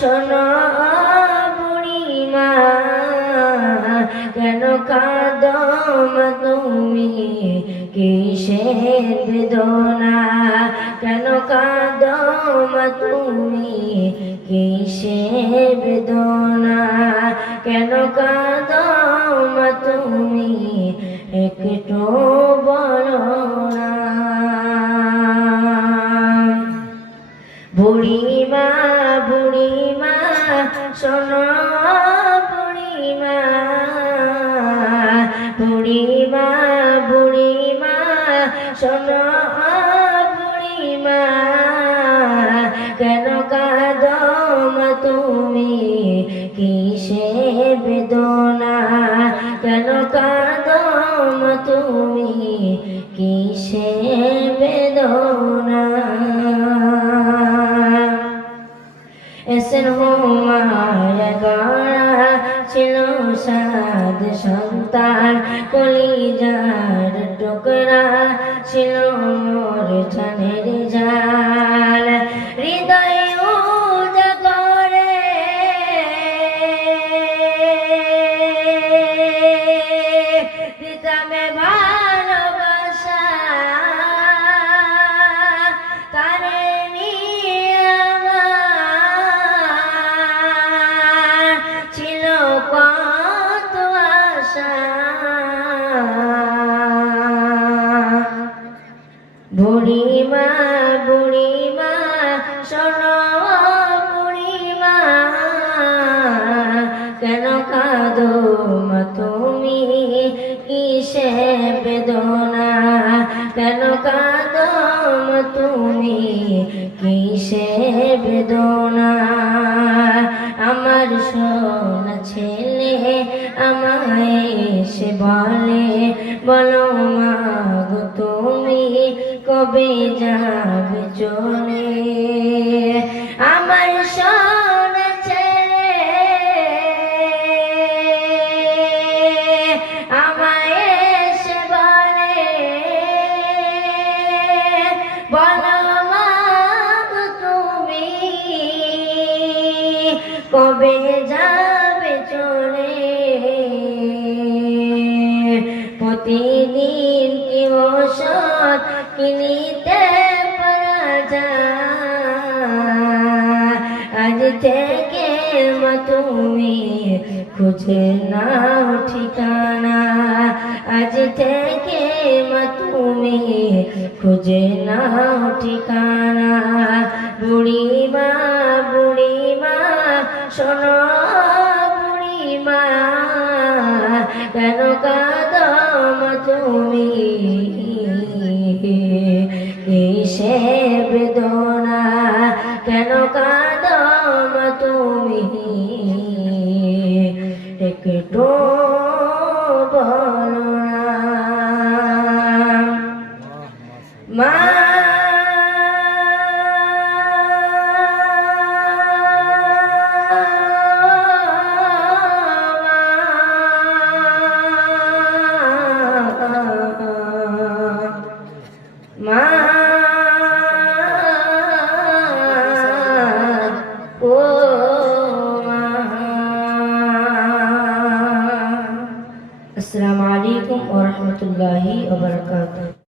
শোনো বুড়িমা কেন কাঁদো মা তুমি কিসের বেদনা কেন কাঁদো মা তুমি কিসের বেদনা কেন কাঁদো মা তুমি একটু বলো না বুড়িমা বুড়িমা শোনো বুড়িমা বুড়িমা বুড়িমা শোনো বুড়িমা কেন কাঁদো মা তুমি কিসের বেদনা কেন কাঁদো মা তুমি কিসের বেদনা এসের হোমার গড়া ছিল সাদ সন্তান কলিজার টুকরা ছিল মোর ছানের জাল হৃদয় উজাগরে হৃদয়ে ভালোবাসা তারে নিয়ে আমার ছিল কত আশা বুড়িমা বুড়িমা শোনো বুড়িমা কেন কাঁদো মা তুমি কিসের বেদনা কেন কাঁদো মা তুমি কিসের বেদনা আমার সোনা ছেলে আমায় এসে বলে বলো মা গো তুমি কবে যাবে চলে আমার সোনা ছেলে আমায় এসে বলে বলো মা গো তুমি কবে যাবে চলে প্রতিদিন কি ওষুধ কিনিতে পারা যায় আজ থেকে মা তুমি খুঁজে নাও ঠিকানা আজ থেকে মা তুমি খুঁজে নাও ঠিকানা বুড়িমা বুড়িমা শোনো বুড়িমা কেন কাঁদো মা তুমি কিসের বেদনা কেন কাঁদো মা তুমি একটু বলো না মা মা ও মা আসসালামু আলাইকুম ওয়া রাহমাতুল্লাহি ওয়া বারাকাতুহু।